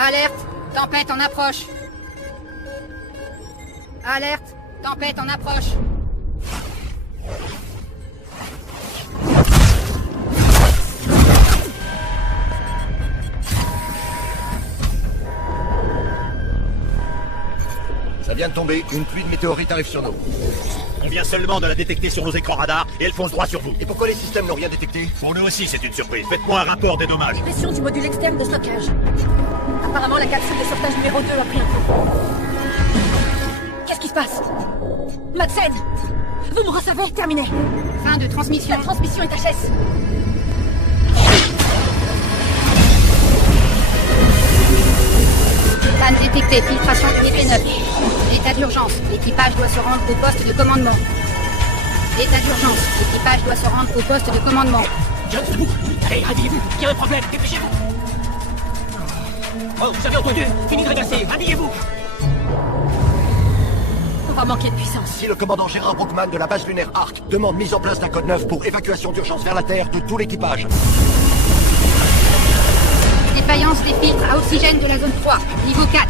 Alerte, tempête en approche. Alerte, tempête en approche. Ça vient de tomber, une pluie de météorites arrive sur nous. On vient seulement de la détecter sur nos écrans radars et elle fonce droit sur vous. Et pourquoi les systèmes n'ont rien détecté? Pour nous aussi, c'est une surprise. Faites-moi un rapport des dommages. Pression du module externe de stockage. Apparemment, la capsule de sauvetage numéro 2 a pris un coup. Qu'est-ce qui se passe? Madsen! Vous me recevez? Terminé. Fin de transmission. La transmission est HS. Panne détectée, filtration IP9. État d'urgence, l'équipage doit se rendre au poste de commandement. État d'urgence, l'équipage doit se rendre au poste de commandement. John, debout. Allez, habillez-vous. Il y a un problème, dépêchez-vous. Oh, vous avez entendu? Fini de régresser, habillez-vous. On va manquer de puissance. Si le commandant Gérard Brookman de la base lunaire Arc demande mise en place d'un code 9 pour évacuation d'urgence vers la Terre de tout l'équipage. Défaillance des filtres à oxygène de la zone 3, niveau 4.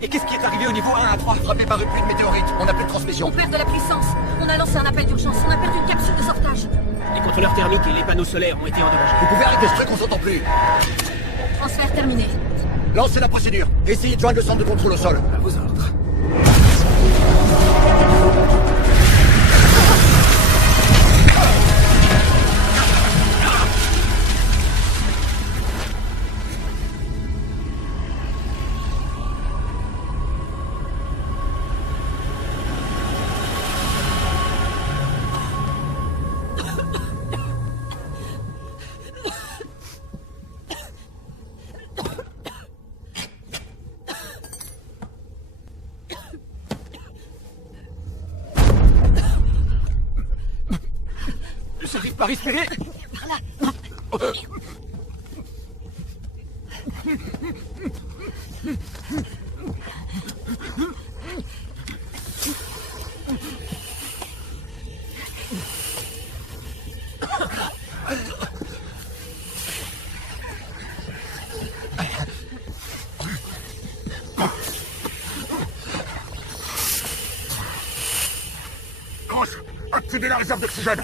Et qu'est-ce qui est arrivé au niveau 1 à 3? Frappé par une pluie de météorites, on n'a plus de transmission. On perd de la puissance. On a lancé un appel d'urgence. On a perdu une capsule de sauvetage. Les contrôleurs thermiques et les panneaux solaires ont été endommagés. Vous pouvez arrêter ce truc, on s'entend plus. Transfert terminé. Lancez la procédure. Essayez de joindre le centre de contrôle au sol. À vos ordres. J'arrive pas à respirer. Grosse, activez la réserve d'oxygène.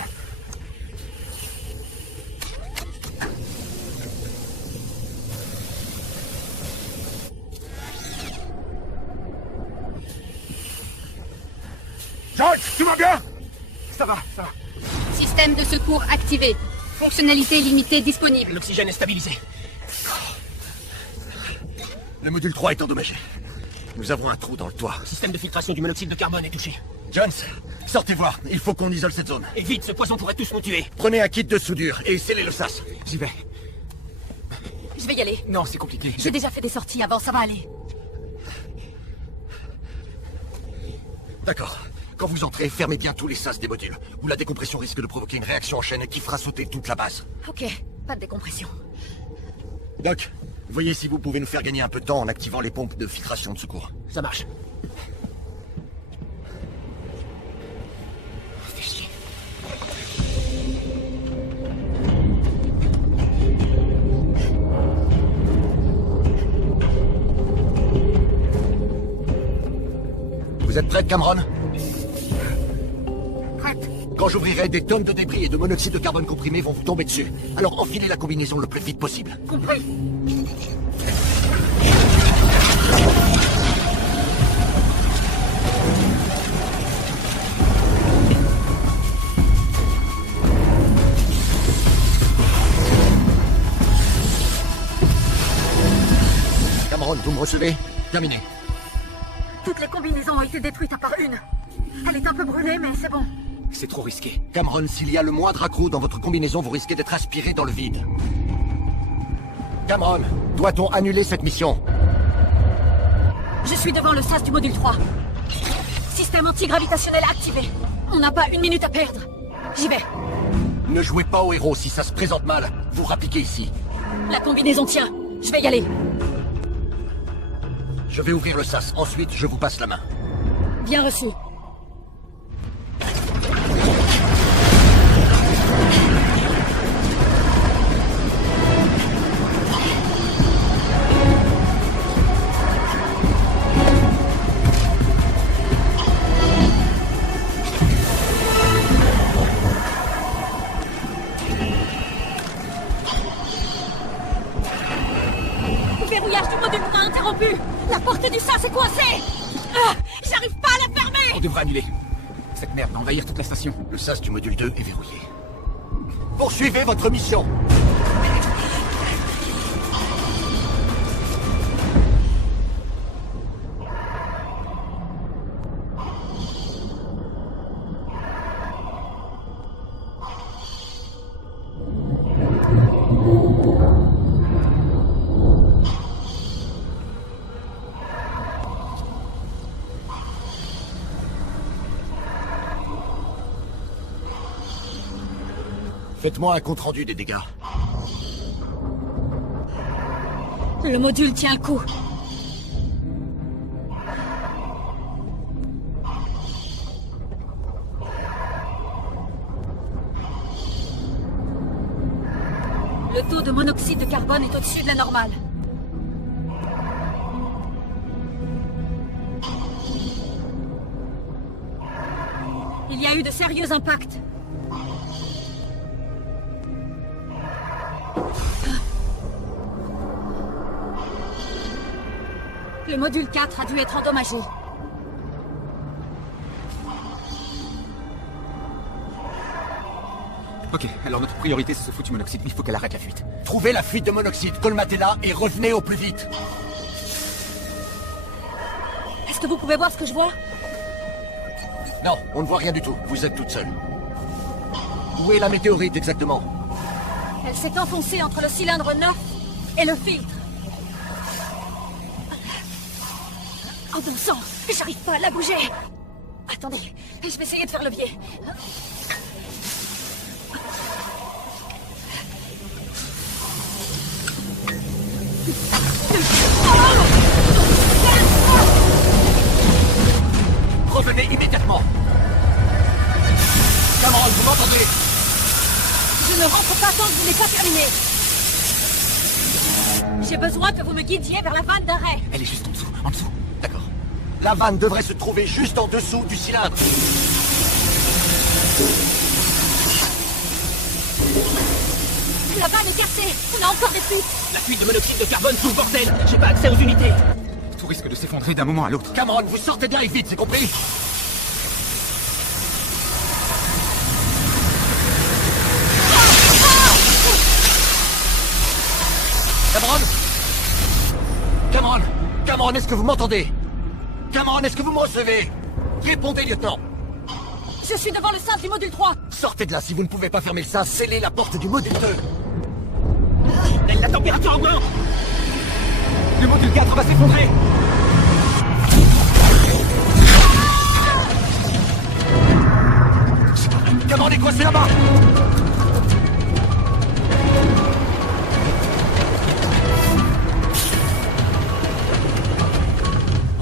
George, tu vas bien? Ça va, ça va. Système de secours activé. Fonctionnalité limitée disponible. L'oxygène est stabilisé. Le module 3 est endommagé. Nous avons un trou dans le toit. Système de filtration du monoxyde de carbone est touché. Jones, sortez voir. Il faut qu'on isole cette zone. Et vite, ce poison pourrait tous nous tuer. Prenez un kit de soudure et scellez le sas. J'y vais. Je vais y aller. Non, c'est compliqué. J'ai déjà fait des sorties avant, ça va aller. D'accord. Quand vous entrez, fermez bien tous les sas des modules, ou la décompression risque de provoquer une réaction en chaîne qui fera sauter toute la base. Ok, pas de décompression. Doc, voyez si vous pouvez nous faire gagner un peu de temps en activant les pompes de filtration de secours. Ça marche. Fais chier. Vous êtes prête, Cameron? Prête. Quand j'ouvrirai, des tonnes de débris et de monoxyde de carbone comprimé vont vous tomber dessus. Alors enfilez la combinaison le plus vite possible. Compris. Cameron, vous me recevez? Terminé. Toutes les combinaisons ont été détruites à part une. Elle est un peu brûlée, mais c'est bon. C'est trop risqué. Cameron, s'il y a le moindre accroc dans votre combinaison, vous risquez d'être aspiré dans le vide. Cameron, doit-on annuler cette mission? Je suis devant le sas du module 3. Système antigravitationnel activé. On n'a pas une minute à perdre. J'y vais. Ne jouez pas au héros, si ça se présente mal, vous rappliquez ici. La combinaison tient. Je vais y aller. Je vais ouvrir le sas, ensuite je vous passe la main. Bien reçu. module 3 interrompu. La porte du sas est coincée. J'arrive pas à la fermer. On devrait annuler. Cette merde va envahir toute la station. Le sas du module 2 est verrouillé. Poursuivez votre mission. Faites-moi un compte-rendu des dégâts. Le module tient le coup. Le taux de monoxyde de carbone est au-dessus de la normale. Il y a eu de sérieux impacts. Le module 4 a dû être endommagé. Ok, alors notre priorité c'est ce foutu monoxyde. Il faut qu'elle arrête la fuite. Trouvez la fuite de monoxyde, colmatez-la et revenez au plus vite. Est-ce que vous pouvez voir ce que je vois? Non, on ne voit rien du tout. Vous êtes toute seule. Où est la météorite exactement? Elle s'est enfoncée entre le cylindre 9 et le filtre. Oh bon sang, j'arrive pas à la bouger. Attendez, je vais essayer de faire levier. Revenez immédiatement. Cameron, vous m'entendez? Je ne rentre pas tant que vous n'êtes pas terminé. J'ai besoin que vous me guidiez vers la vanne d'arrêt. Elle est juste en dessous, en dessous. D'accord. La vanne devrait se trouver juste en dessous du cylindre. La vanne est cassée. On a encore des fuites. La fuite de monoxyde de carbone, tout le bordel. J'ai pas accès aux unités. Tout risque de s'effondrer d'un moment à l'autre. Cameron, vous sortez bien et vite, c'est compris? Cameron? Cameron? Cameron, est-ce que vous m'entendez? Cameron, est-ce que vous me recevez? Répondez, lieutenant. Je suis devant le sas du module 3. Sortez de là, si vous ne pouvez pas fermer ça, scellez la porte du module 2. La température augmente. Le module 4 va s'effondrer. Cameron est coincé là-bas.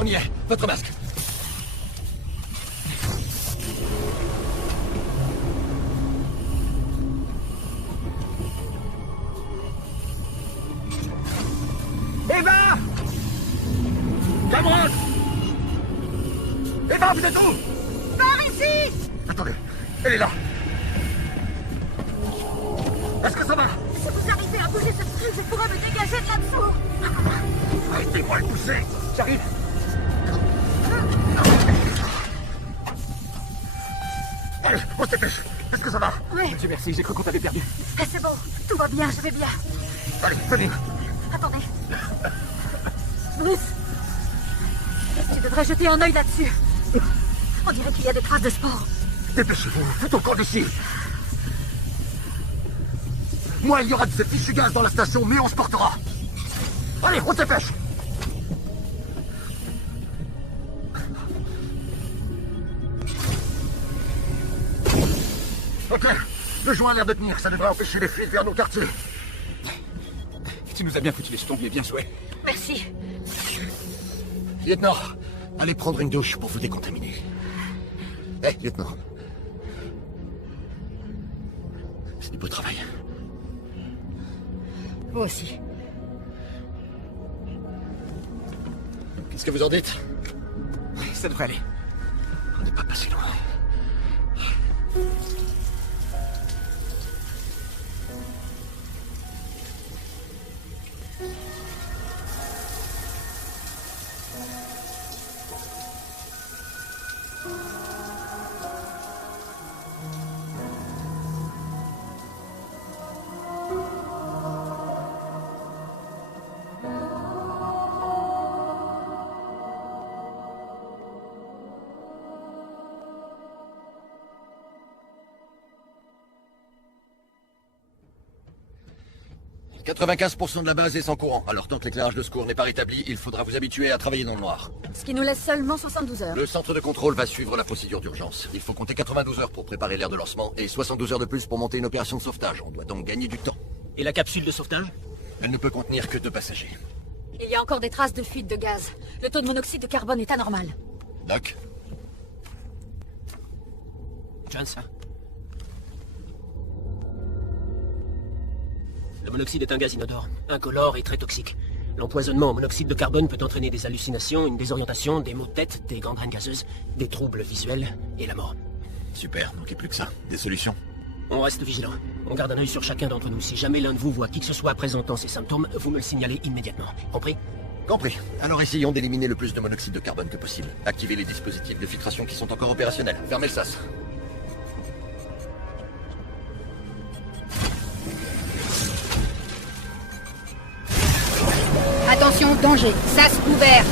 On y est, votre masque. Eva! Cameron! Eva, vous êtes où? Par ici! Attendez, elle est là. Est-ce que ça va? Si vous arrivez à bouger ce truc, je pourrais me dégager de là-dessous. Arrêtez-moi de pousser. J'arrive. Allez, on se dépêche. Est-ce que ça va? Oui, Dieu merci, j'ai cru qu'on t'avait perdu. c'est bon. Tout va bien, je vais bien. Allez, venez. Attendez. Bruce, tu devrais jeter un œil là-dessus. On dirait qu'il y a des traces de sport. Dépêchez-vous, faites au camp d'ici. Moi, il y aura de ces fichus gaz dans la station, mais on se portera. Allez, on se dépêche. Ok, le joint a l'air de tenir, ça devrait empêcher les fuites vers nos quartiers. Tu nous as bien foutu les jetons, mais bien joué. Merci. Lieutenant, allez prendre une douche pour vous décontaminer. Hé, lieutenant. C'est du beau travail. Vous aussi. Qu'est-ce que vous en dites? Ça devrait aller. On n'est pas passé loin. 95% de la base est sans courant. Alors tant que l'éclairage de secours n'est pas rétabli, il faudra vous habituer à travailler dans le noir. Ce qui nous laisse seulement 72 heures. Le centre de contrôle va suivre la procédure d'urgence. Il faut compter 92 heures pour préparer l'aire de lancement et 72 heures de plus pour monter une opération de sauvetage. On doit donc gagner du temps. Et la capsule de sauvetage? Elle ne peut contenir que 2 passagers. Il y a encore des traces de fuite de gaz. Le taux de monoxyde de carbone est anormal. Doc? Jones, hein? Le monoxyde est un gaz inodore, incolore et très toxique. L'empoisonnement au monoxyde de carbone peut entraîner des hallucinations, une désorientation, des maux de tête, des gangrènes gazeuses, des troubles visuels et la mort. Super, manquait plus que ça. Des solutions? On reste vigilant. On garde un œil sur chacun d'entre nous. Si jamais l'un de vous voit qui que ce soit présentant ces symptômes, vous me le signalez immédiatement. Compris? Compris. Alors essayons d'éliminer le plus de monoxyde de carbone que possible. Activez les dispositifs de filtration qui sont encore opérationnels. Fermez le sas. Attention, danger. Sas ouvert.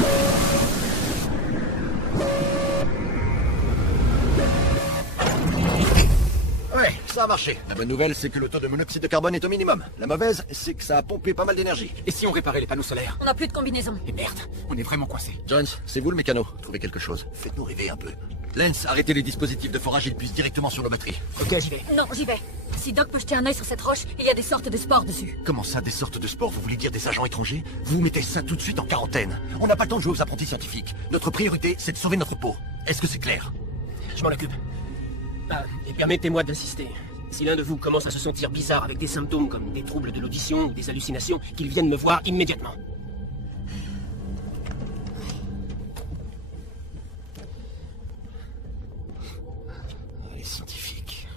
Ouais, ça a marché. La bonne nouvelle, c'est que le taux de monoxyde de carbone est au minimum. La mauvaise, c'est que ça a pompé pas mal d'énergie. Et si on réparait les panneaux solaires? On n'a plus de combinaison. Et merde, on est vraiment coincé. Jones, c'est vous le mécano. Trouvez quelque chose. Faites-nous rêver un peu. Lance, arrêtez les dispositifs de forage et puissent directement sur nos batteries. Ok, j'y vais. Non, j'y vais. Si Doc peut jeter un œil sur cette roche, il y a des sortes de spores dessus. Comment ça, des sortes de sports? Vous voulez dire des agents étrangers? Vous mettez ça tout de suite en quarantaine. On n'a pas le temps de jouer aux apprentis scientifiques. Notre priorité, c'est de sauver notre peau. Est-ce que c'est clair? Je m'en occupe. Ah, et permettez-moi d'insister. Si l'un de vous commence à se sentir bizarre avec des symptômes comme des troubles de l'audition ou des hallucinations, qu'il vienne me voir immédiatement. Les scientifiques.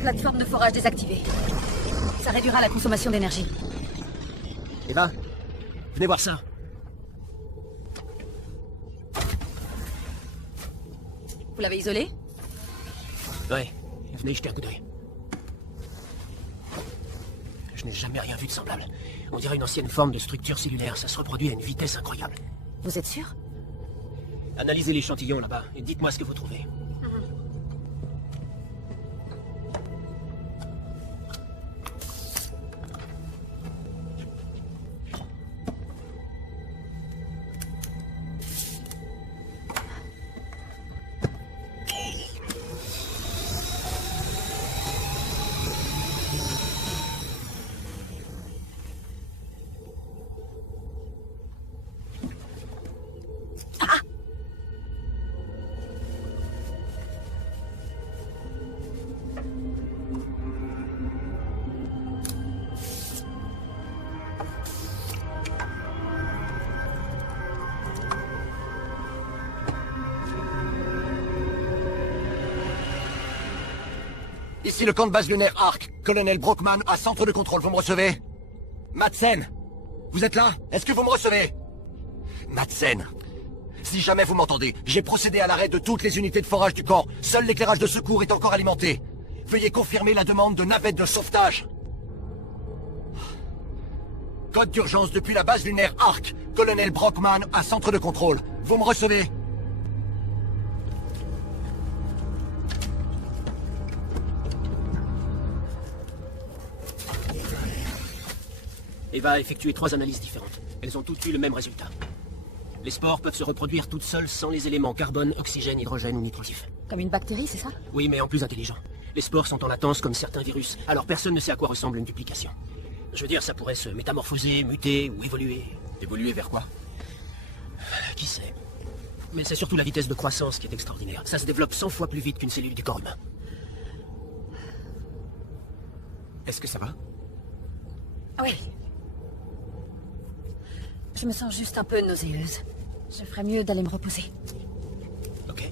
Plateforme de forage désactivée. Ça réduira la consommation d'énergie. Eva, venez voir ça. Vous l'avez isolé? Ouais, venez jeter un coup d'œil. Je n'ai jamais rien vu de semblable. On dirait une ancienne forme de structure cellulaire. Ça se reproduit à une vitesse incroyable. Vous êtes sûr? Analysez l'échantillon là-bas et dites-moi ce que vous trouvez. Ici le camp de base lunaire Arc. Colonel Brockman à centre de contrôle, vous me recevez? Madsen, vous êtes là? Est-ce que vous me recevez? Madsen, si jamais vous m'entendez, j'ai procédé à l'arrêt de toutes les unités de forage du camp. Seul l'éclairage de secours est encore alimenté. Veuillez confirmer la demande de navette de sauvetage. Code d'urgence depuis la base lunaire Arc. Colonel Brockman à centre de contrôle. Vous me recevez? Eva a effectué 3 analyses différentes. Elles ont toutes eu le même résultat. Les spores peuvent se reproduire toutes seules sans les éléments carbone, oxygène, hydrogène ou nitroglyphe. Comme une bactérie, c'est ça? Oui, mais en plus intelligent. Les spores sont en latence comme certains virus, alors personne ne sait à quoi ressemble une duplication. Je veux dire, ça pourrait se métamorphoser, muter ou évoluer. Évoluer vers quoi? Qui sait? Mais c'est surtout la vitesse de croissance qui est extraordinaire. Ça se développe 100 fois plus vite qu'une cellule du corps humain. Est-ce que ça va? Oui. Je me sens juste un peu nauséeuse. Je ferais mieux d'aller me reposer. Ok.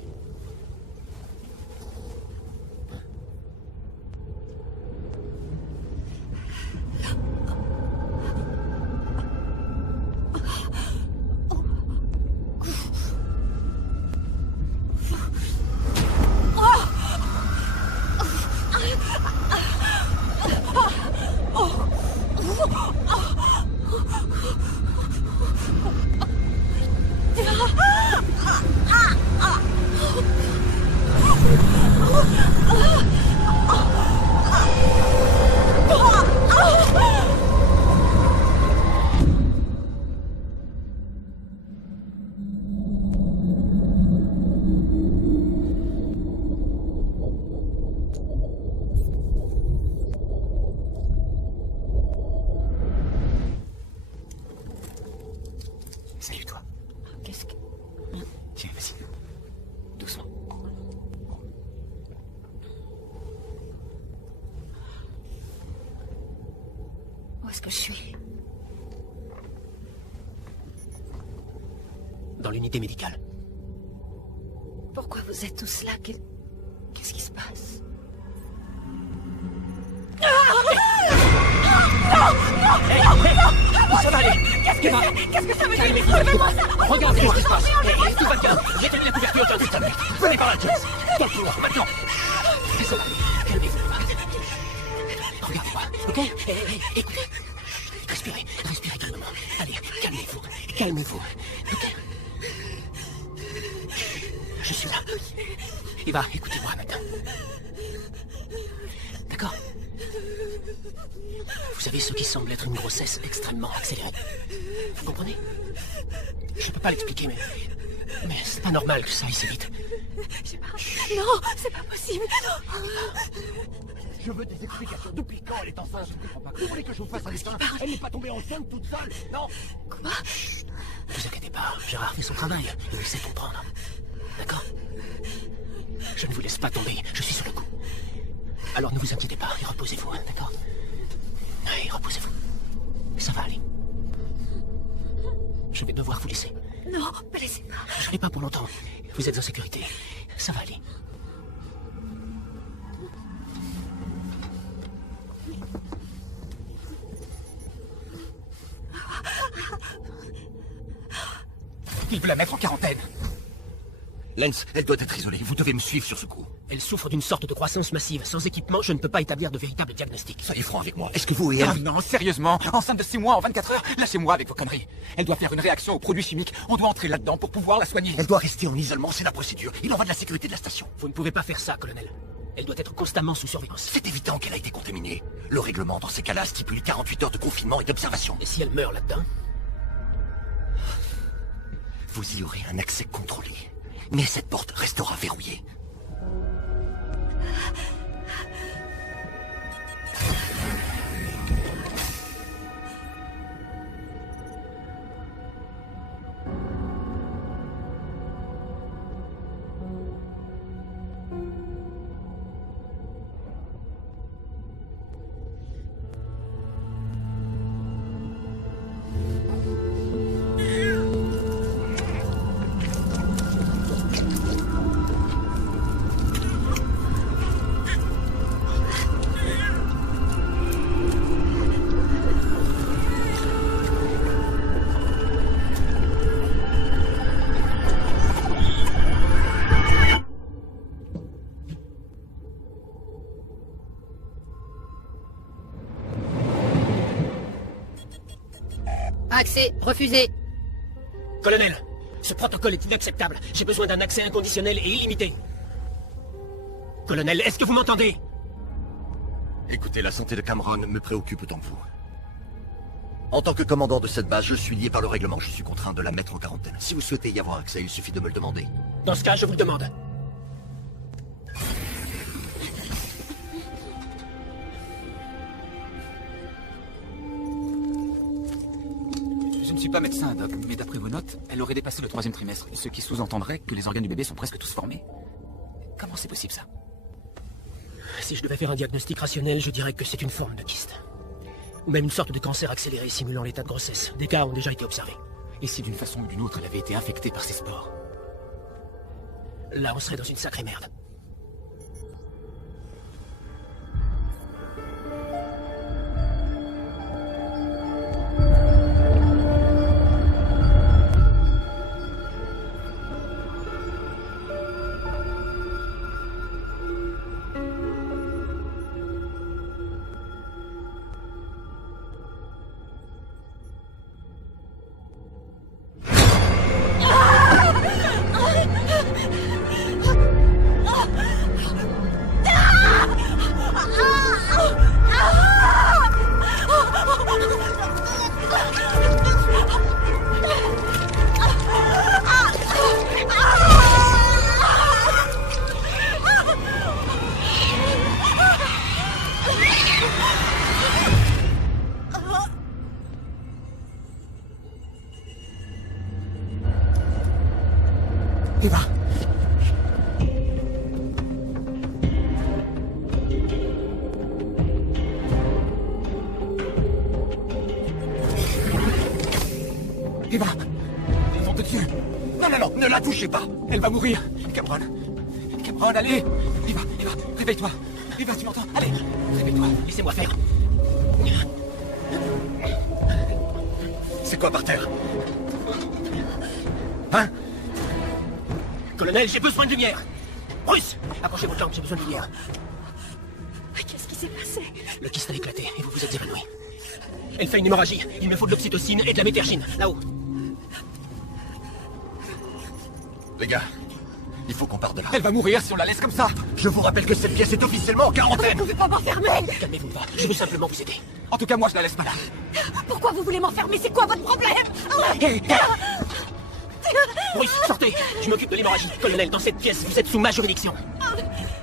Salut toi. Qu'est-ce que... Tiens, vas-y. Doucement. Où est-ce que je suis? Dans l'unité médicale. Pourquoi vous êtes tous là? Qu'est-ce qui se passe? Ça va aller. Qu'est-ce que ça veut dire? Regardez-moi ce qui se passe. Tout va bien. J'éteins les couvertures, John. Venez par là, James. Dans le couloir, maintenant. Ça va aller. Calmez-vous. Regardez-moi, ok? Écoutez. Respirez calmement. Allez, calmez-vous. Calmez-vous. Ok. Je suis là. Eva, écoutez-moi maintenant. D'accord? Vous savez ce qui semble être une grossesse extrêmement accélérée. Vous comprenez? Je peux pas l'expliquer, mais c'est pas normal que ça aille si vite. Non, c'est pas possible. Je veux des explications. Depuis quand elle est enceinte? Je ne comprends pas. Vous voulez que je vous fasse un dessin? Elle n'est pas tombée enceinte toute seule, non? Quoi? Ne vous inquiétez pas, Gérard fait son travail. Il sait comprendre. D'accord? Je ne vous laisse pas tomber, je suis sur le coup. Alors ne vous inquiétez pas et reposez-vous, hein, d'accord? Allez, reposez-vous. Ça va aller. Je vais devoir vous laisser. Non, me laissez pas. Je n'ai pas pour longtemps. Vous êtes en sécurité. Ça va aller. Il veut la mettre en quarantaine. Lance, elle doit être isolée. Vous devez me suivre sur ce coup. Elle souffre d'une sorte de croissance massive. Sans équipement, je ne peux pas établir de véritable diagnostic. Soyez franc avec moi. Est-ce que vous et elle... Ah non, sérieusement, enceinte de 6 mois en 24 heures, lâchez-moi avec vos conneries. Elle doit faire une réaction aux produits chimiques. On doit entrer là-dedans pour pouvoir la soigner. Elle doit rester en isolement, c'est la procédure. Il en va de la sécurité de la station. Vous ne pouvez pas faire ça, colonel. Elle doit être constamment sous surveillance. C'est évident qu'elle a été contaminée. Le règlement dans ces cas-là stipule 48 heures de confinement et d'observation. Et si elle meurt là-dedans? Vous y aurez un accès contrôlé. Mais cette porte restera verrouillée. Accès refusé. Colonel, ce protocole est inacceptable. J'ai besoin d'un accès inconditionnel et illimité. Colonel, est-ce que vous m'entendez? Écoutez, la santé de Cameron me préoccupe autant que vous. En tant que commandant de cette base, je suis lié par le règlement. Je suis contraint de la mettre en quarantaine. Si vous souhaitez y avoir accès, il suffit de me le demander. Dans ce cas, je vous le demande. Je ne suis pas médecin, Doc, mais d'après vos notes, elle aurait dépassé le 3e trimestre, ce qui sous-entendrait que les organes du bébé sont presque tous formés. Comment c'est possible, ça? Si je devais faire un diagnostic rationnel, je dirais que c'est une forme de kyste. Ou même une sorte de cancer accéléré simulant l'état de grossesse. Des cas ont déjà été observés. Et si d'une façon ou d'une autre elle avait été infectée par ces spores? Là, on serait dans une sacrée merde. Eva. Eva. Nom de Dieu. Non, ne la touchez pas. Elle va mourir. Cameron. Cameron, allez. Eva, réveille-toi. Eva, tu m'entends? Allez, réveille-toi. Laissez-moi faire. C'est quoi par terre? Hein? Colonel, j'ai besoin de lumière. Bruce, approchez vos jambes, j'ai besoin de lumière. Qu'est-ce qui s'est passé? Le kyste a éclaté et vous vous êtes évanoui. Elle fait une hémorragie. Il me faut de l'oxytocine et de la métergine. Là-haut. Les gars, il faut qu'on parte de là. Elle va mourir si on la laisse comme ça. Je vous rappelle que cette pièce est officiellement en quarantaine. Vous ne pouvez pas m'enfermer! Calmez-vous pas. Je veux simplement vous aider. En tout cas, moi, je la laisse pas là. Pourquoi vous voulez m'enfermer? C'est quoi votre problème? Bruce, sortez. Je m'occupe de l'hémorragie. Colonel, dans cette pièce, vous êtes sous ma juridiction.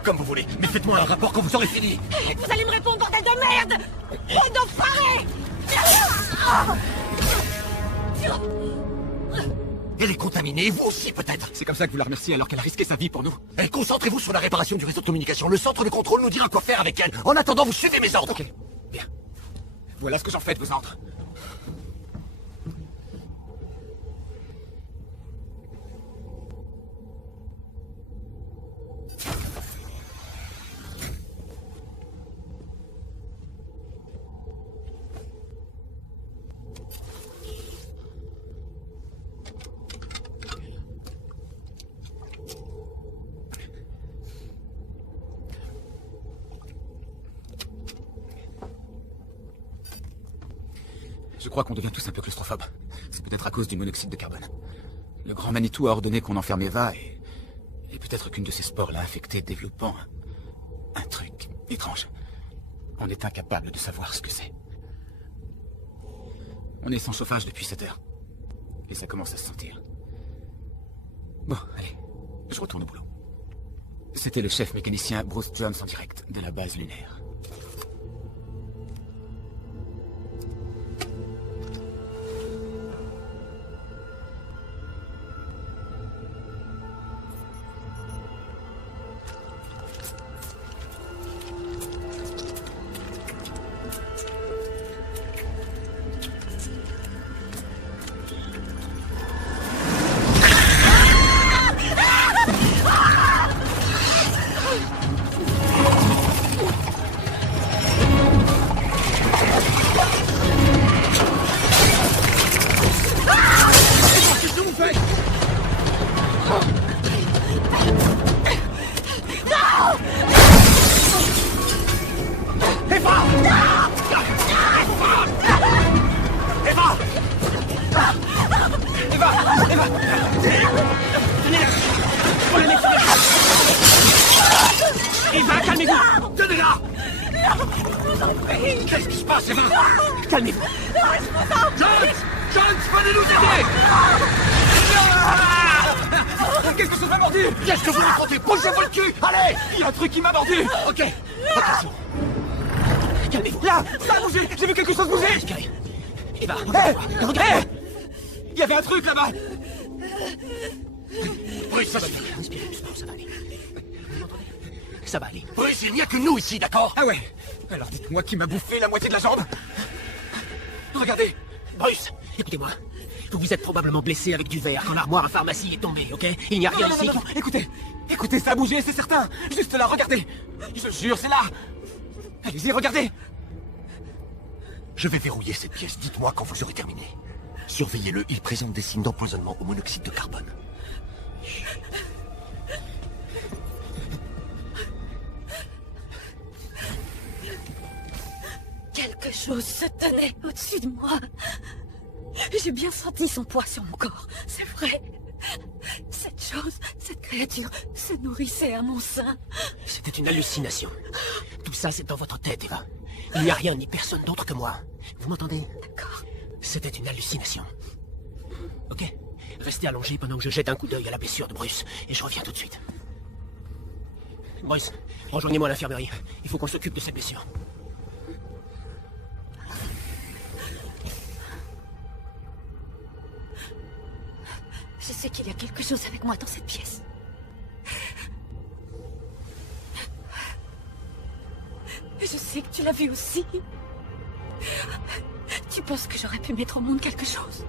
Comme vous voulez, mais faites-moi un rapport quand vous aurez fini. Vous allez me répondre, bordel de merde! Bande d'enfoirés! Elle est contaminée, vous aussi peut-être. C'est comme ça que vous la remerciez alors qu'elle a risqué sa vie pour nous. Et concentrez-vous sur la réparation du réseau de communication. Le centre de contrôle nous dira quoi faire avec elle. En attendant, vous suivez mes ordres. Ok, bien. Voilà ce que j'en fais de vos ordres. Je crois qu'on devient tous un peu claustrophobes. C'est peut-être à cause du monoxyde de carbone. Le grand Manitou a ordonné qu'on enferme Eva et peut-être qu'une de ces spores l'a infectée, développant un truc étrange. On est incapable de savoir ce que c'est. On est sans chauffage depuis 7 heures. Et ça commence à se sentir. Bon, allez, je retourne au boulot. C'était le chef mécanicien Bruce Jones en direct de la base lunaire. Eva, calmez-vous! Tenez-la! Qu'est-ce qui se passe, Eva? Calmez-vous. Jones! Jones, venez nous aider! Qu'est-ce que ça m'a mordu? Qu'est-ce que vous racontez? Bougez-vous le cul! Allez! Il y a un truc qui m'a mordu. Ok, attention. Calmez-vous. Là, ça a bougé. J'ai vu quelque chose bouger. Respirez. Eva, regarde-moi. Il y avait un truc là-bas. Bruce, ça va faire. Respirez doucement, ça va aller. Ça va aller. Bruce, il n'y a que nous ici, d'accord? Ah ouais. Alors dites-moi qui m'a bouffé la moitié de la jambe. Regardez. Bruce, écoutez-moi. Vous vous êtes probablement blessé avec du verre quand l'armoire à pharmacie est tombée, ok? Il n'y a rien ici. Écoutez, écoutez, ça a bougé, c'est certain. Juste là, regardez. Je jure, c'est là. Allez-y, regardez. Je vais verrouiller cette pièce. Dites-moi quand vous aurez terminé. Surveillez-le, il présente des signes d'empoisonnement au monoxyde de carbone. Quelque chose se tenait au-dessus de moi. J'ai bien senti son poids sur mon corps, c'est vrai. Cette chose, cette créature, se nourrissait à mon sein. C'était une hallucination. Tout ça, c'est dans votre tête, Eva. Il n'y a rien ni personne d'autre que moi. Vous m'entendez? D'accord. C'était une hallucination. Ok? Restez allongé pendant que je jette un coup d'œil à la blessure de Bruce, et je reviens tout de suite. Bruce, rejoignez-moi à l'infirmerie. Il faut qu'on s'occupe de cette blessure. Je sais qu'il y a quelque chose avec moi dans cette pièce. Je sais que tu l'as vu aussi. Tu penses que j'aurais pu mettre au monde quelque chose?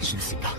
Je ne sais pas.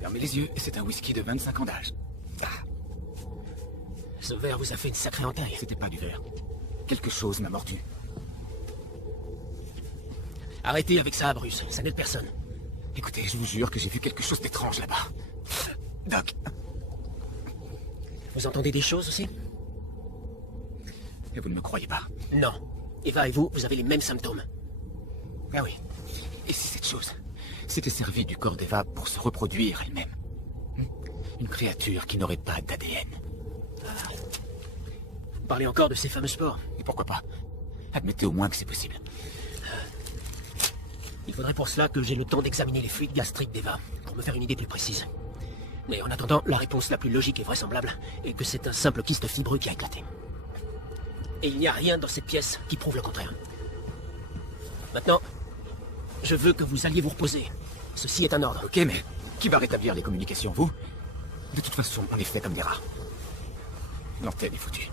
Fermez les yeux, et c'est un whisky de 25 ans d'âge. Ce verre vous a fait une sacrée entaille. C'était pas du verre. Quelque chose m'a mordu. Arrêtez avec ça, Bruce. Ça n'aide personne. Écoutez, je vous jure que j'ai vu quelque chose d'étrange là-bas. Doc. Vous entendez des choses aussi? Et vous ne me croyez pas? Non. Eva et vous avez les mêmes symptômes. Ah oui. Et si cette chose s'était servie du corps d'Eva pour se reproduire elle-même? Une créature qui n'aurait pas d'ADN. Vous parlez encore de ces fameux spores? Et pourquoi pas? Admettez au moins que c'est possible. Il faudrait pour cela que j'ai le temps d'examiner les fluides gastriques d'Eva, pour me faire une idée plus précise. Mais en attendant, la réponse la plus logique et vraisemblable est que c'est un simple kyste fibreux qui a éclaté. Et il n'y a rien dans cette pièce qui prouve le contraire. Maintenant, je veux que vous alliez vous reposer. Ceci est un ordre. Ok, mais qui va rétablir les communications, vous? De toute façon, on est fait comme des rats. L'antenne est foutue.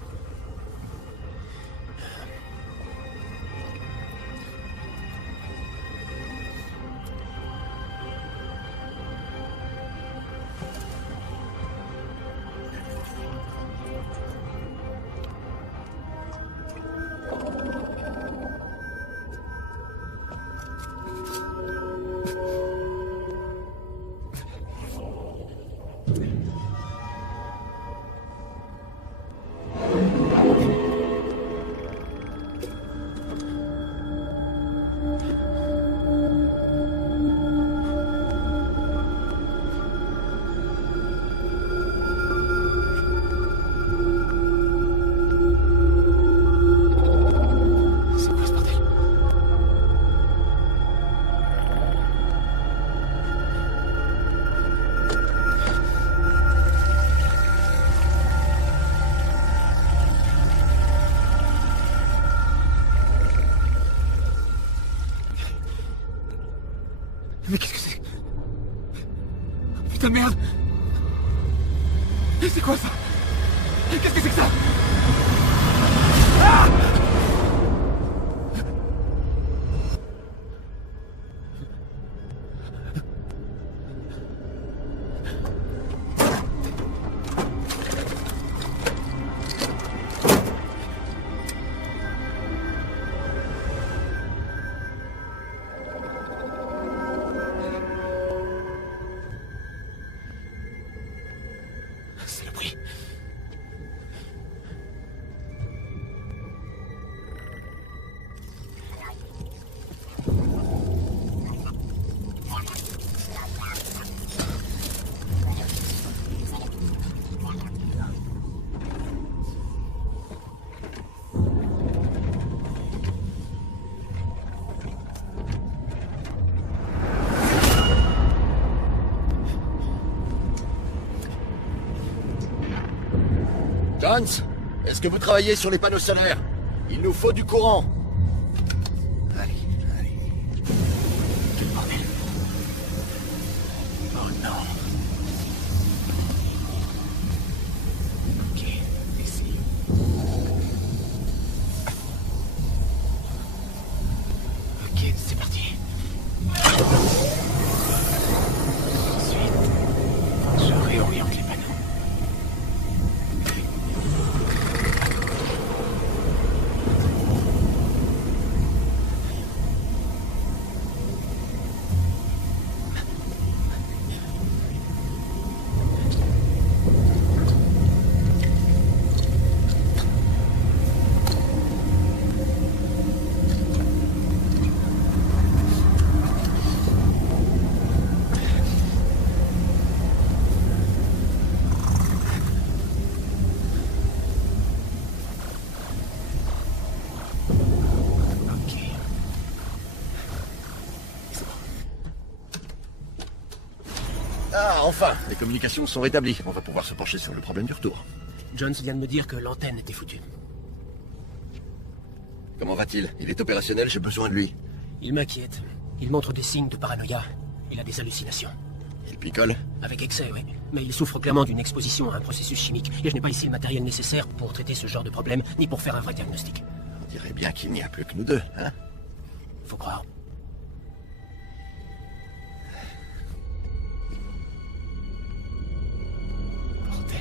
C'est quoi ce bordel? Mais qu'est-ce que c'est? Putain de merde! C'est quoi ça? Qu'est-ce que c'est que ça? Ah! Jones, est-ce que vous travaillez sur les panneaux solaires? Il nous faut du courant. Allez, allez. Quel bordel. Oh non. Ok, ici. Ok, c'est parti. Ensuite, je réoriente les panneaux. Ah, enfin, les communications sont rétablies. On va pouvoir se pencher sur le problème du retour. Jones vient de me dire que l'antenne était foutue. Comment va-t-il? Il est opérationnel, j'ai besoin de lui. Il m'inquiète. Il montre des signes de paranoïa. Il a des hallucinations. Il picole? Avec excès, oui. Mais il souffre clairement d'une exposition à un processus chimique. Et je n'ai pas ici le matériel nécessaire pour traiter ce genre de problème, ni pour faire un vrai diagnostic. On dirait bien qu'il n'y a plus que nous deux, hein? Faut croire. Bordel.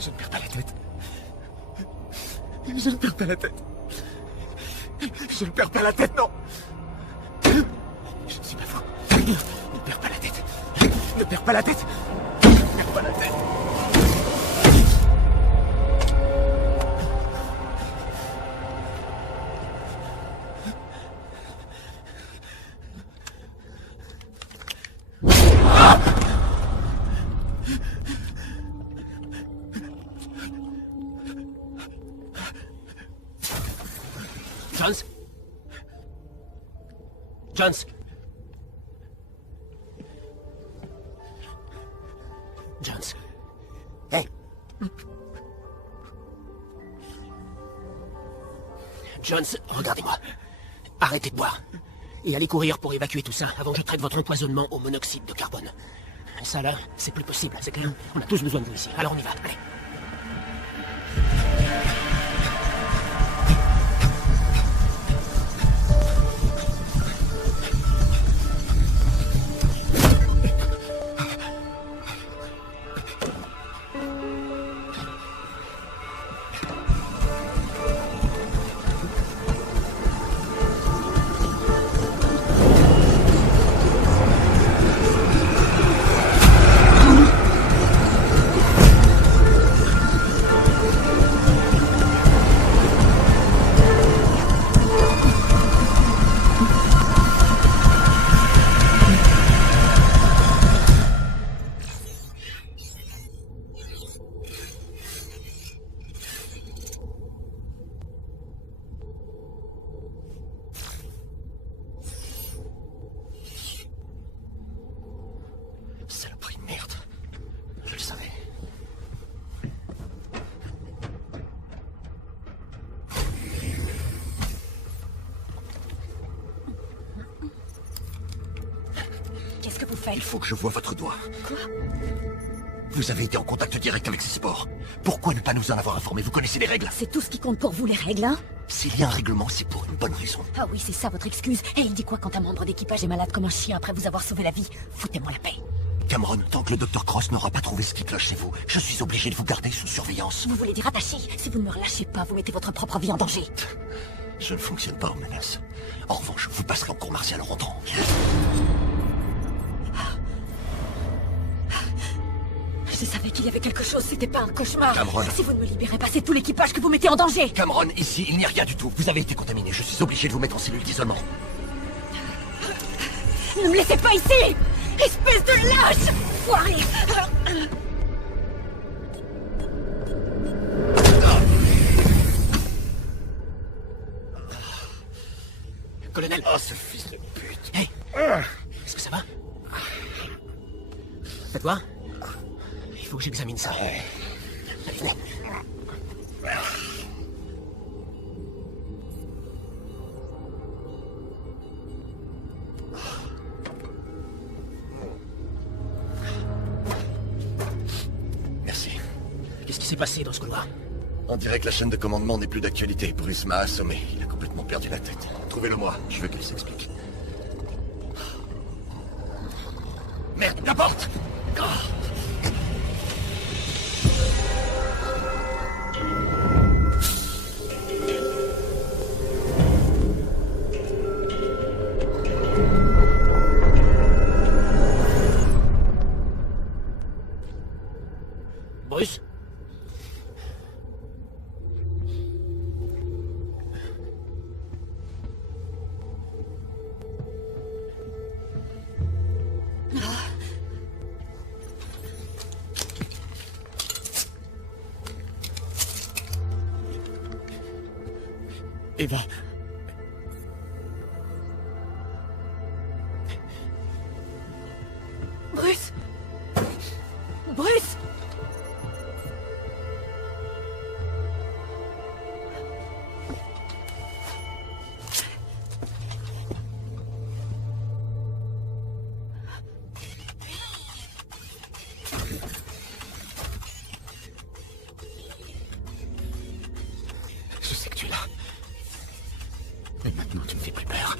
Je ne perds pas la tête. Je ne perds pas la tête. Je ne perds pas la tête, non. Je ne suis pas fou. Ne perds pas la tête. Ne perds pas la tête. Ne perds pas la tête. Jones? Jones? Jones? Hey! Jones, regardez-moi. Arrêtez de boire. Et allez courir pour évacuer tout ça avant que je traite votre empoisonnement au monoxyde de carbone. Ça là, c'est plus possible, c'est clair. On a tous besoin de vous ici. Alors on y va, allez. fait? Il faut que je voie votre doigt. Quoi? Vous avez été en contact direct avec ces sports. Pourquoi ne pas nous en avoir informés? Vous connaissez les règles. C'est tout ce qui compte pour vous, les règles, hein? S'il y a un règlement, c'est pour une bonne raison. Ah oui, c'est ça votre excuse. Et il dit quoi quand un membre d'équipage est malade comme un chien après vous avoir sauvé la vie? Foutez-moi la paix. Cameron, tant que le Dr. Cross n'aura pas trouvé ce qui cloche chez vous, je suis obligé de vous garder sous surveillance. Vous voulez dire attaché? Si vous ne me relâchez pas, vous mettez votre propre vie en danger. Je ne fonctionne pas en menace. En revanche, vous passerez en cour martiale en rentrant. Je savais qu'il y avait quelque chose, c'était pas un cauchemar. Cameron. Si vous ne me libérez pas, c'est tout l'équipage que vous mettez en danger. Cameron, ici, il n'y a rien du tout. Vous avez été contaminé. Je suis obligé de vous mettre en cellule d'isolement. Ne me laissez pas ici! Espèce de lâche! Foiré! Colonel. Oh, ce fils de pute. Hey! Est-ce que ça va? Faites-toi? Il faut que j'examine ça. Allez, venez. Merci. Qu'est-ce qui s'est passé dans ce couloir? On dirait que la chaîne de commandement n'est plus d'actualité. Bruce m'a assommé. Il a complètement perdu la tête. Trouvez-le moi. Je veux qu'il s'explique. Merde, la porte! Bruce? Eva. Bruce! Bruce! Je sais que tu es là. Mais maintenant, tu me fais plus peur.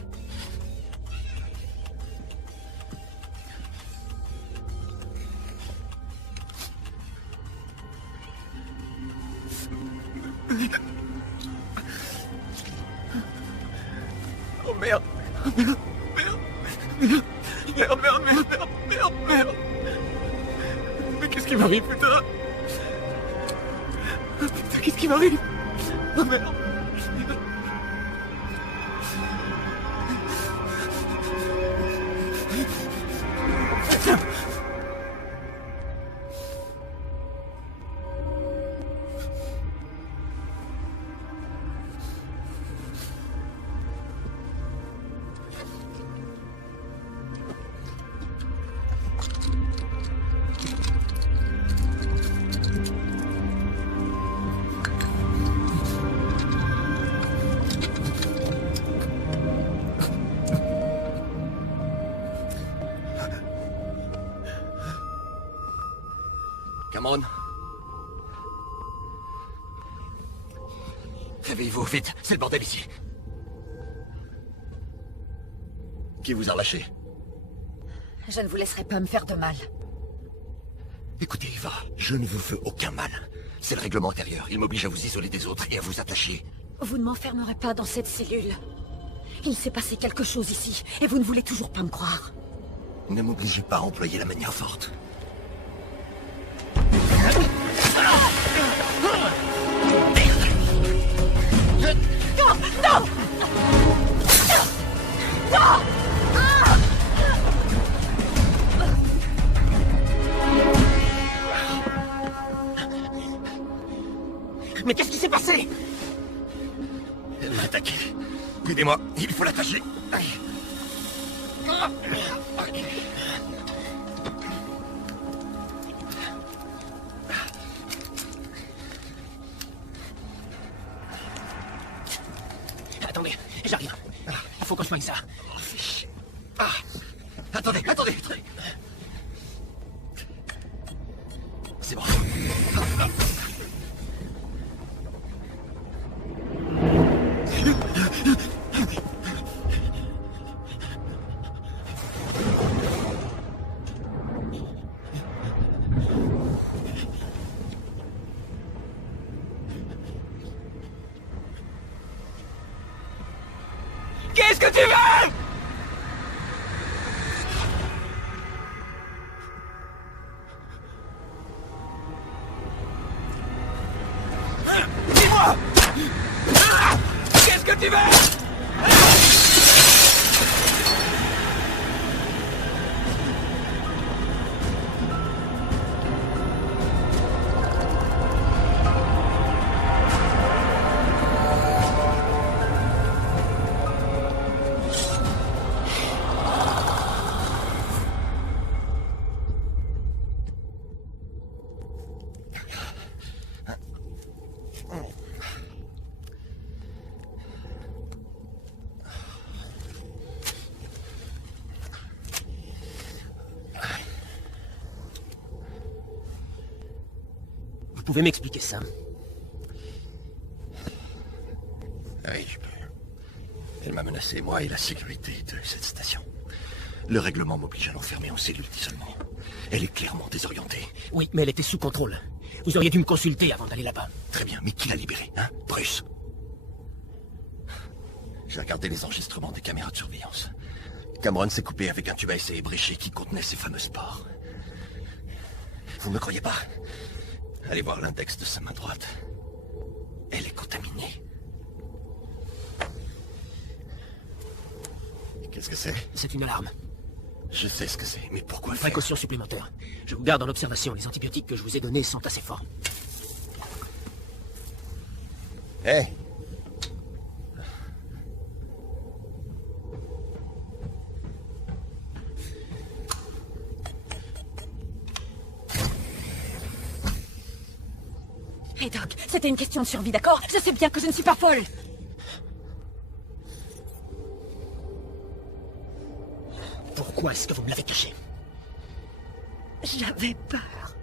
Oh merde. Merde. Mais qu'est-ce qui m'arrive, putain? Putain, qu'est-ce qui m'arrive? Oh merde. Cameron. Réveillez-vous, vite, c'est le bordel ici. Qui vous a relâché? Je ne vous laisserai pas me faire de mal. Écoutez, Eva, je ne vous veux aucun mal. C'est le règlement intérieur. Il m'oblige à vous isoler des autres et à vous attacher. Vous ne m'enfermerez pas dans cette cellule. Il s'est passé quelque chose ici, et vous ne voulez toujours pas me croire. Ne m'obligez pas à employer la manière forte. Non! Mais qu'est-ce qui s'est passé? Elle m'a attaqué. Aidez-moi, il faut l'attacher. Attendez, j'arrive. Il faut qu'on soigne ça. Attendez. Qu'est-ce que tu veux? Dis-moi! Qu'est-ce que tu veux? Vous pouvez m'expliquer ça? Oui, je peux. Elle m'a menacé, moi et la sécurité de cette station. Le règlement m'oblige à l'enfermer en cellule d'isolement. Elle est clairement désorientée. Oui, mais elle était sous contrôle. Vous auriez dû me consulter avant d'aller là-bas. Très bien, mais qui l'a libérée, hein? Bruce. J'ai regardé les enregistrements des caméras de surveillance. Cameron s'est coupé avec un tube à essai ébréché qui contenait ces fameux spores. Vous ne me croyez pas? Allez voir l'index de sa main droite. Elle est contaminée. Qu'est-ce que c'est? C'est une alarme. Je sais ce que c'est, mais pourquoi faire? Précaution supplémentaire. Je vous garde en observation. Les antibiotiques que je vous ai donnés sont assez forts. Hé! Hey Doc, c'était une question de survie, d'accord? Je sais bien que je ne suis pas folle. Pourquoi est-ce que vous me l'avez caché? J'avais peur.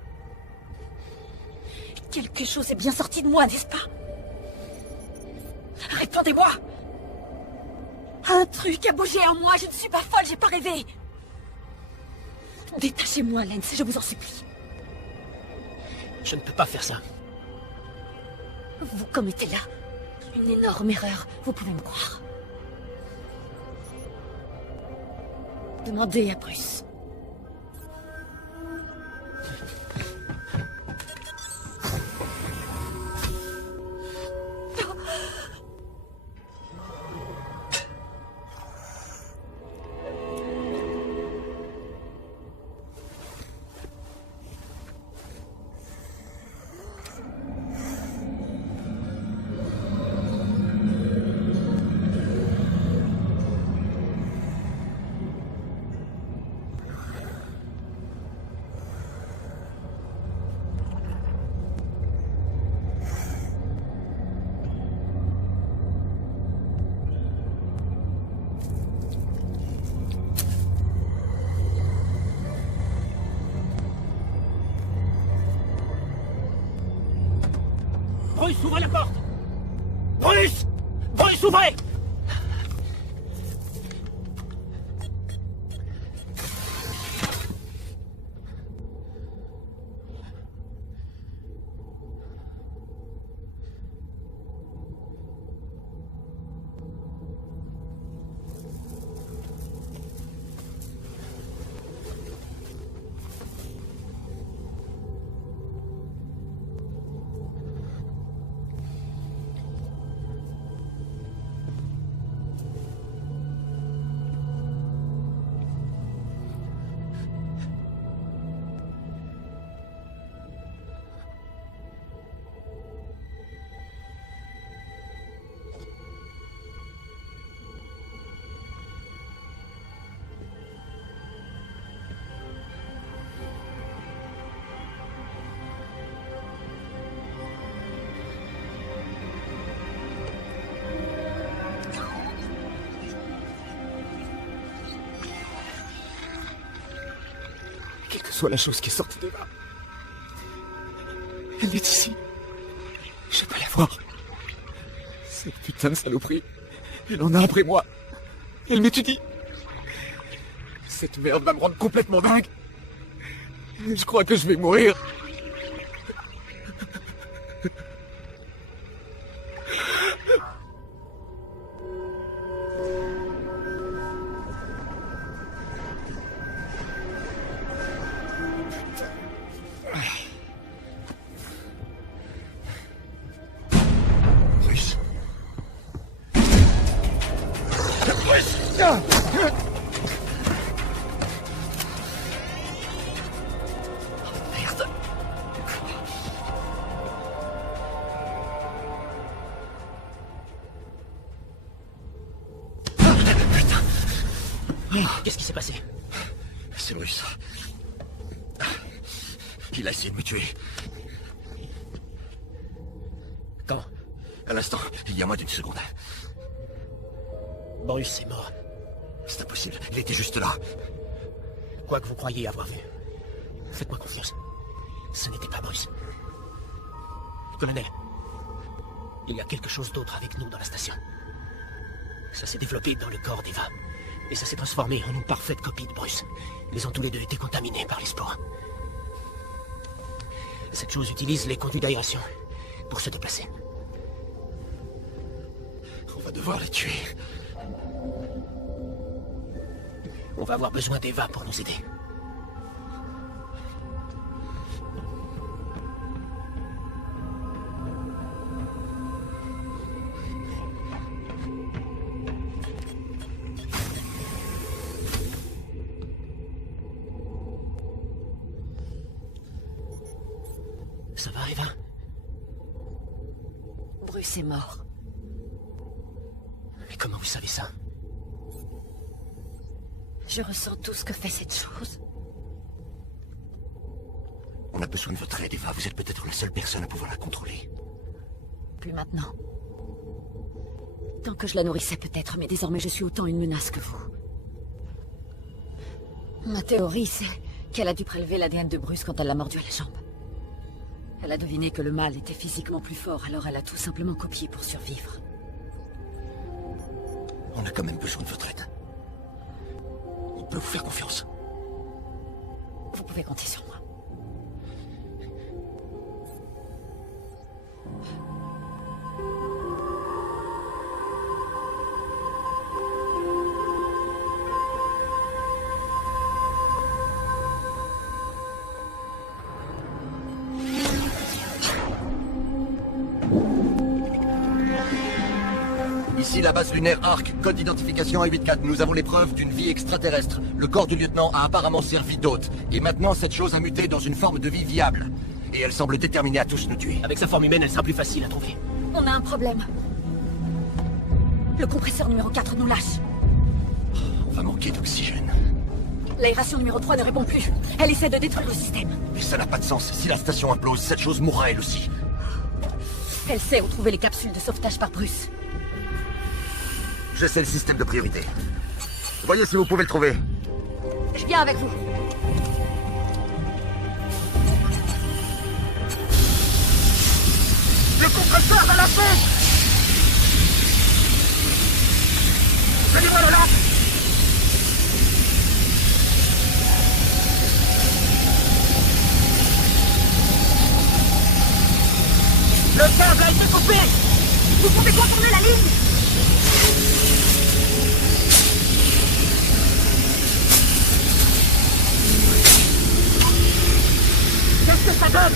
Quelque chose est bien sorti de moi, n'est-ce pas? Répondez-moi! Un truc a bougé en moi, je ne suis pas folle, j'ai pas rêvé. Détachez-moi, Lance, je vous en supplie. Je ne peux pas faire ça. Vous commettez là une énorme erreur, vous pouvez me croire. Demandez à Bruce. Bruce, ouvrez la porte! Bruce! Bruce, ouvrez! Quelle que soit la chose qui est sortie de là, elle est ici. Je peux la voir. Cette putain de saloperie, elle en a après moi. Elle m'étudie. Cette merde va me rendre complètement dingue. Je crois que je vais mourir. Merde. Qu'est-ce qui s'est passé? C'est Bruce. Il a essayé de me tuer. Quand? À l'instant, il y a moins d'une seconde. Bruce est mort. C'est impossible, il était juste là. Quoi que vous croyiez avoir vu. Faites-moi confiance. Ce n'était pas Bruce. Colonel, il y a quelque chose d'autre avec nous dans la station. Ça s'est développé dans le corps d'Eva. Et ça s'est transformé en une parfaite copie de Bruce. Ils ont tous les deux été contaminés par les spores. Cette chose utilise les conduits d'aération pour se déplacer. On va devoir les tuer. On va avoir besoin d'Eva pour nous aider. Ça va, Eva? Bruce est mort. Mais comment vous savez ça? Je ressens tout ce que fait cette chose. On a besoin de votre aide, Eva. Vous êtes peut-être la seule personne à pouvoir la contrôler. Plus maintenant. Tant que je la nourrissais peut-être, mais désormais je suis autant une menace que vous. Ma théorie, c'est qu'elle a dû prélever l'ADN de Bruce quand elle l'a mordu à la jambe. Elle a deviné que le mal était physiquement plus fort, alors elle a tout simplement copié pour survivre. On a quand même besoin de votre aide. On peut vous faire confiance. Vous pouvez compter sur moi. Ici la base lunaire Arc, code d'identification A84. Nous avons les preuves d'une vie extraterrestre. Le corps du lieutenant a apparemment servi d'hôte. Et maintenant, cette chose a muté dans une forme de vie viable. Et elle semble déterminée à tous nous tuer. Avec sa forme humaine, elle sera plus facile à trouver. On a un problème. Le compresseur numéro 4 nous lâche. On va manquer d'oxygène. L'aération numéro 3 ne répond plus. Elle essaie de détruire le système. Mais ça n'a pas de sens. Si la station implose, cette chose mourra elle aussi. Elle sait où trouver les capsules de sauvetage par Bruce. Je sais le système de priorité. Voyez si vous pouvez le trouver. Je viens avec vous. Le compresseur va lâcher! Allumez la lampe! Le câble a été coupé! Vous pouvez contourner la ligne! Qu'est-ce que ça donne?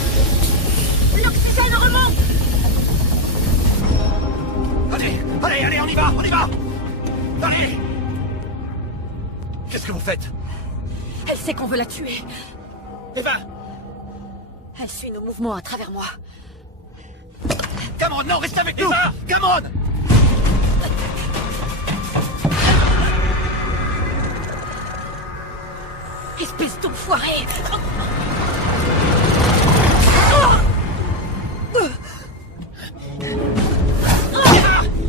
L'oxygène remonte! Allez, on y va, Allez! Qu'est-ce que vous faites? Elle sait qu'on veut la tuer. Eva! Elle suit nos mouvements à travers moi. Cameron, non, restez avec nous! Eva! Cameron! Espèce d'enfoiré!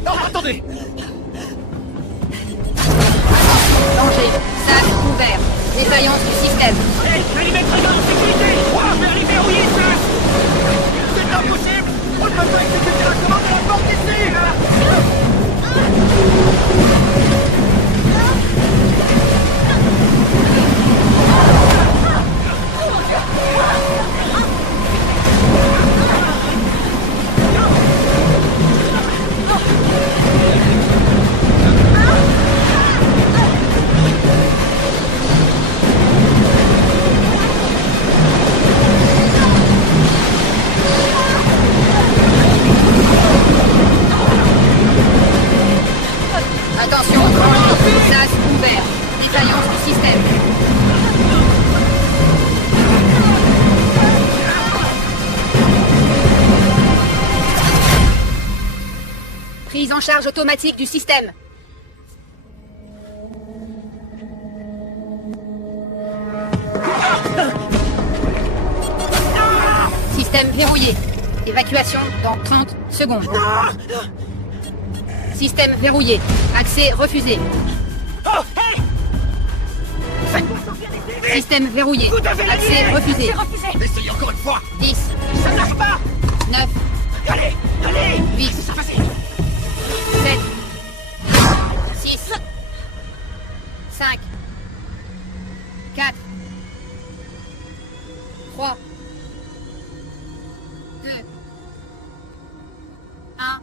Non, attendez! Danger. Sac ouvert. Défaillance du système. Allez, périmètre en sécurité! Je vais aller verrouiller ça! C'est impossible! On ne peut pas exécuter la commande de la porte ici! Prise en charge automatique du système. Système verrouillé. Évacuation dans 30 secondes. Système verrouillé. Accès refusé. Système verrouillé. Accès refusé. Essayez encore une fois. 10, Ça ne marche pas. 9, Allez, allez. 8, C'est facile. 7, 6, 5, 4, 3, 2, 1.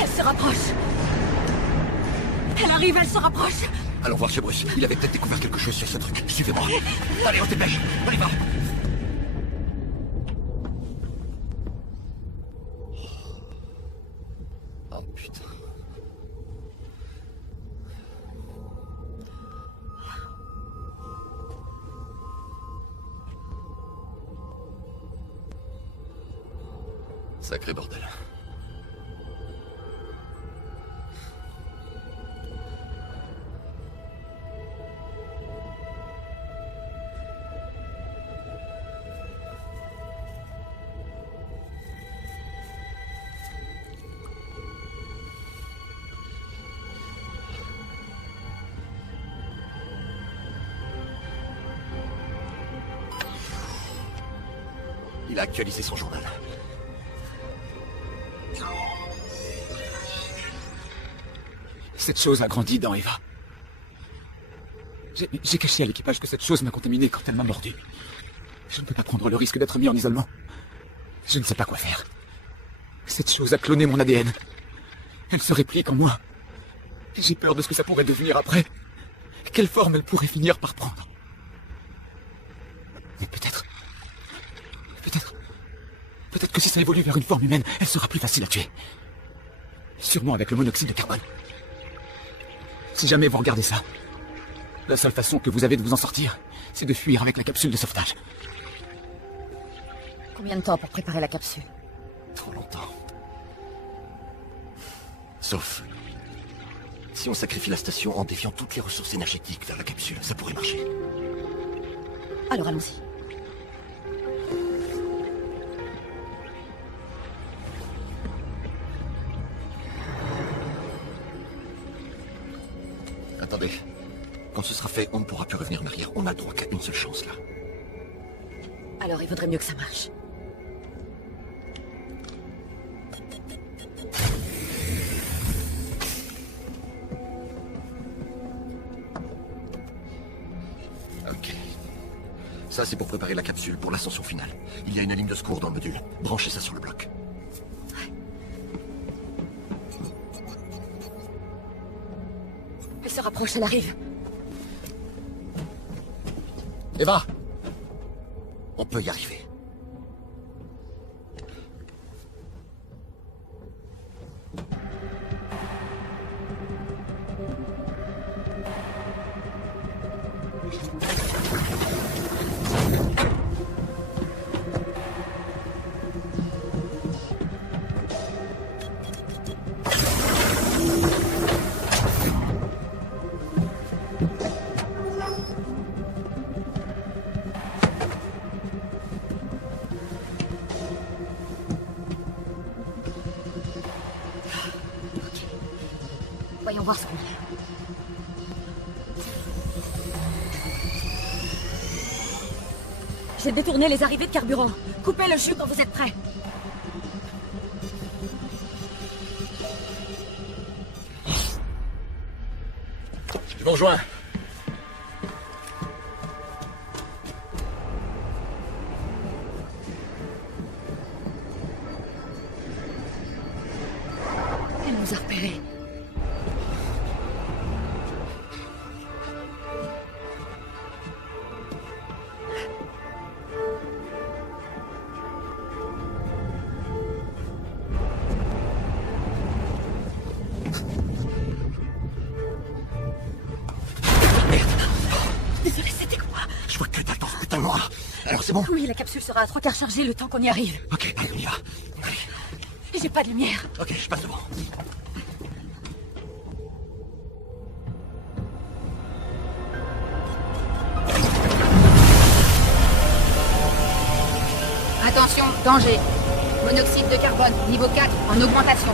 Elle se rapproche. Elle arrive, elle se rapproche. Allons voir chez Bruce. Il avait peut-être découvert quelque chose sur ce truc. Suivez-moi. Allez, on se dépêche. On y va. Oh putain. Sacré bordel. Il a actualisé son journal. Cette chose a grandi dans Eva. J'ai caché à l'équipage que cette chose m'a contaminé quand elle m'a mordu. Je ne peux pas prendre le risque d'être mis en isolement. Je ne sais pas quoi faire. Cette chose a cloné mon ADN. Elle se réplique en moi. J'ai peur de ce que ça pourrait devenir après. Quelle forme elle pourrait finir par prendre. Mais peut-être que si ça évolue vers une forme humaine, elle sera plus facile à tuer. Sûrement avec le monoxyde de carbone. Si jamais vous regardez ça, la seule façon que vous avez de vous en sortir, c'est de fuir avec la capsule de sauvetage. Combien de temps pour préparer la capsule? Trop longtemps. Sauf... si on sacrifie la station en déviant toutes les ressources énergétiques vers la capsule, ça pourrait marcher. Alors allons-y. Attendez. Quand ce sera fait, on ne pourra plus revenir en arrière. On n'a droit qu'à une seule chance, là. Alors il vaudrait mieux que ça marche. Ok. Ça, c'est pour préparer la capsule pour l'ascension finale. Il y a une ligne de secours dans le module. Branchez ça sur le bloc. Elle se rapproche, elle arrive. Eva! On peut y arriver. Voyons voir ce qu'on a. J'ai détourné les arrivées de carburant. Coupez le jus quand vous êtes prêts. Je vous rejoins. nous a repérés. Désolé, c'était quoi? Je vois que dalle dans ce putain de noir. Alors c'est bon? Oui, la capsule sera à 3/4 chargée le temps qu'on y arrive. Ok, allez, on y va. Allez. Et j'ai pas de lumière. Ok, je passe devant. Attention, danger. Monoxyde de carbone, niveau 4, en augmentation.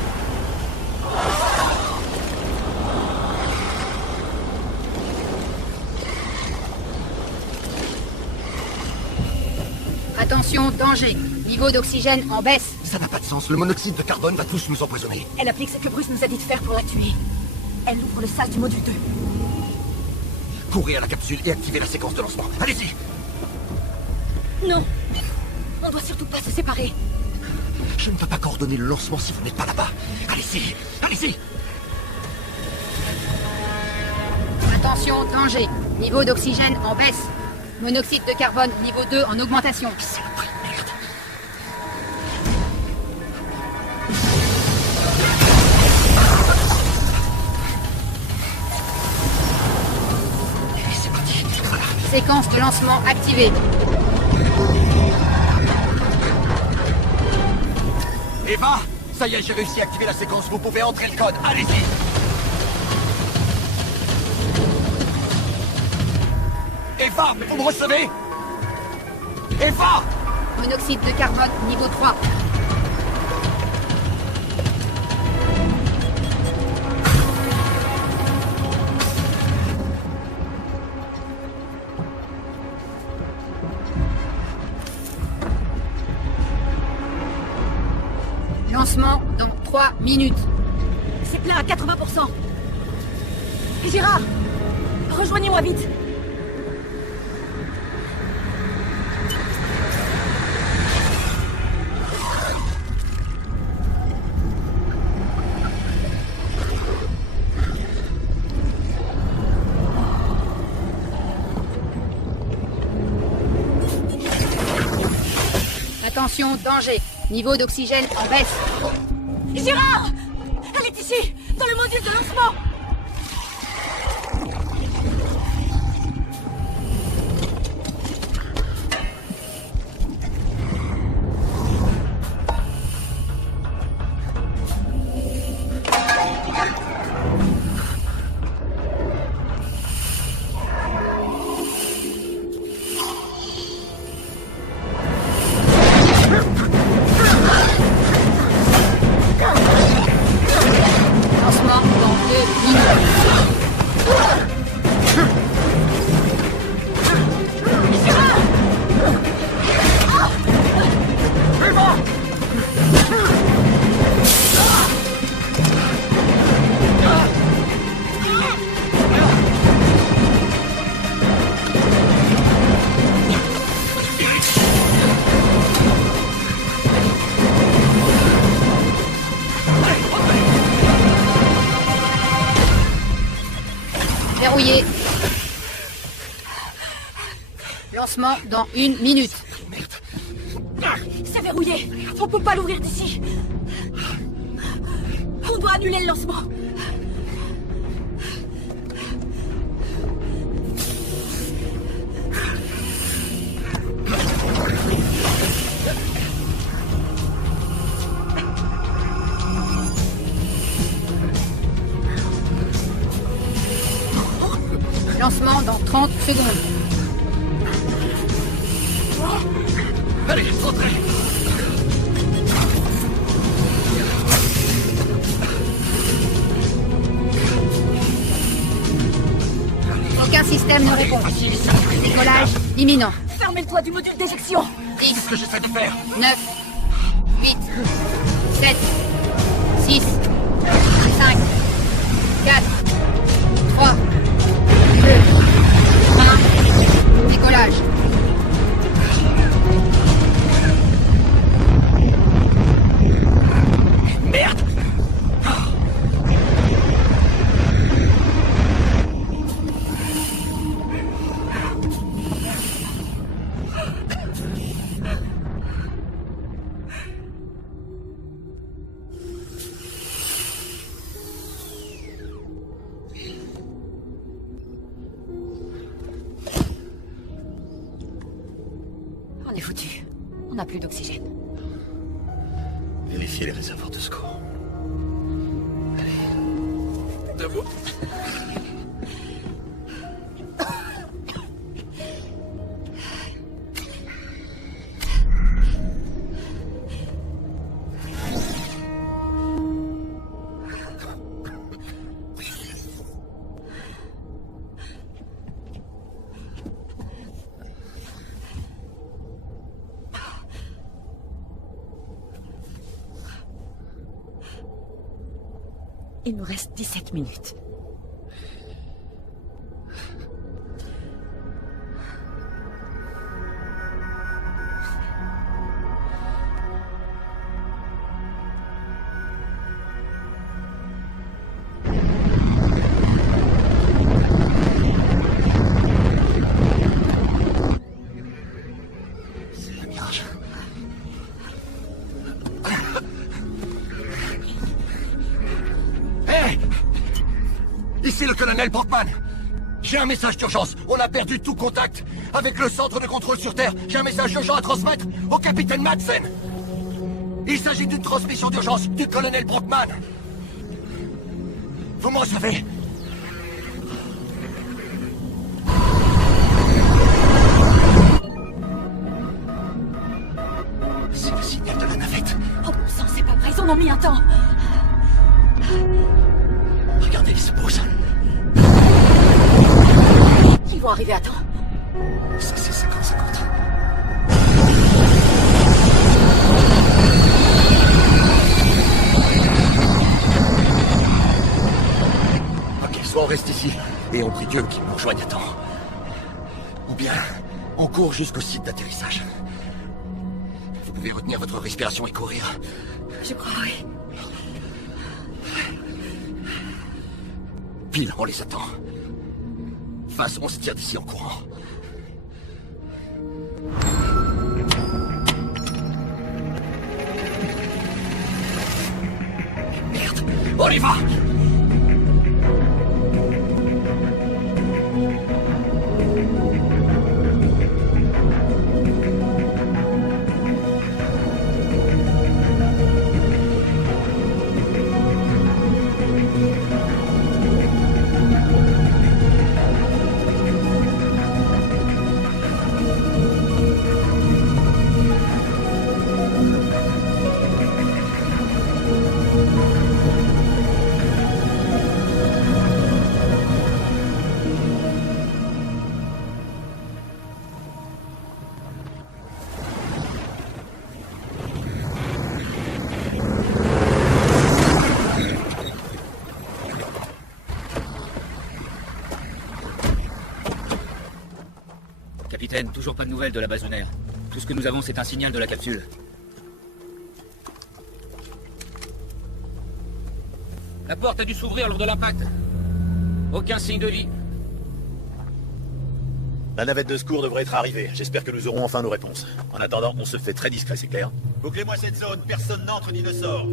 Attention, danger. Niveau d'oxygène en baisse. Ça n'a pas de sens, le monoxyde de carbone va tous nous empoisonner. Elle applique ce que Bruce nous a dit de faire pour la tuer. Elle ouvre le sas du module 2. Courez à la capsule et activez la séquence de lancement. Allez-y. Non. On doit surtout pas se séparer. Je ne peux pas coordonner le lancement si vous n'êtes pas là-bas. Allez-y, allez-y. Attention, danger. Niveau d'oxygène en baisse. Monoxyde de carbone, niveau 2, en augmentation. Saloperie de merde. Allez, c'est parti. Voilà. Séquence de lancement activée. Eva, ça y est, j'ai réussi à activer la séquence. Vous pouvez entrer le code. Allez-y. Eva, vous me recevez? Eva! Monoxyde de carbone, niveau 3. Lancement dans 3 minutes. C'est plein à 80%. Gérard, rejoignez-moi vite. Attention, danger. Niveau d'oxygène en baisse. Gérard! Elle est ici, dans le module de lancement. Lancement dans 2 minutes. Verrouillé. Lancement dans 1 minute. C'est verrouillé. On peut pas l'ouvrir d'ici. On doit annuler le lancement. Lancement dans 30 secondes. Allez, entrez. Aucun système ne répond. Décollage imminent. Fermez le toit du module d'éjection. 10, C'est ce que j'essaie de faire. 9, 8, 7, 6, 5, 4, 3, 2, 1, décollage. Merde! On n'a plus d'oxygène. Vérifiez les réservoirs de secours. Allez. Debout. Il nous reste 17 minutes. C'est un mirage. Hey! Ici le colonel Brockman. J'ai un message d'urgence. On a perdu tout contact avec le centre de contrôle sur Terre. J'ai un message urgent à transmettre au capitaine Madsen. Il s'agit d'une transmission d'urgence du colonel Brockman. Vous me recevez? C'est le signal de la navette. Oh bon sang, c'est pas vrai, ils en ont mis un temps. Regardez, il se pose. Ils vont arriver à temps. Ça, c'est 50-50. Ok, soit on reste ici et on prie Dieu qu'il nous rejoigne à temps. Ou bien, on court jusqu'au site d'atterrissage. Vous pouvez retenir votre respiration et courir. Je crois, oui. Pile, on les attend. Face, on se tire d'ici en courant. Merde, on y va! Capitaine, toujours pas de nouvelles de la base lunaire. Tout ce que nous avons, c'est un signal de la capsule. La porte a dû s'ouvrir lors de l'impact. Aucun signe de vie. La navette de secours devrait être arrivée. J'espère que nous aurons enfin nos réponses. En attendant, on se fait très discret, c'est clair? Bouclez-moi cette zone, personne n'entre ni ne sort.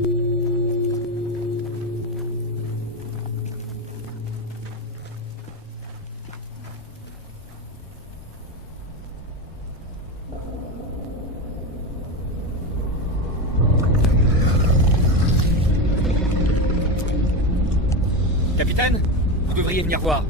Capitaine, vous devriez venir voir.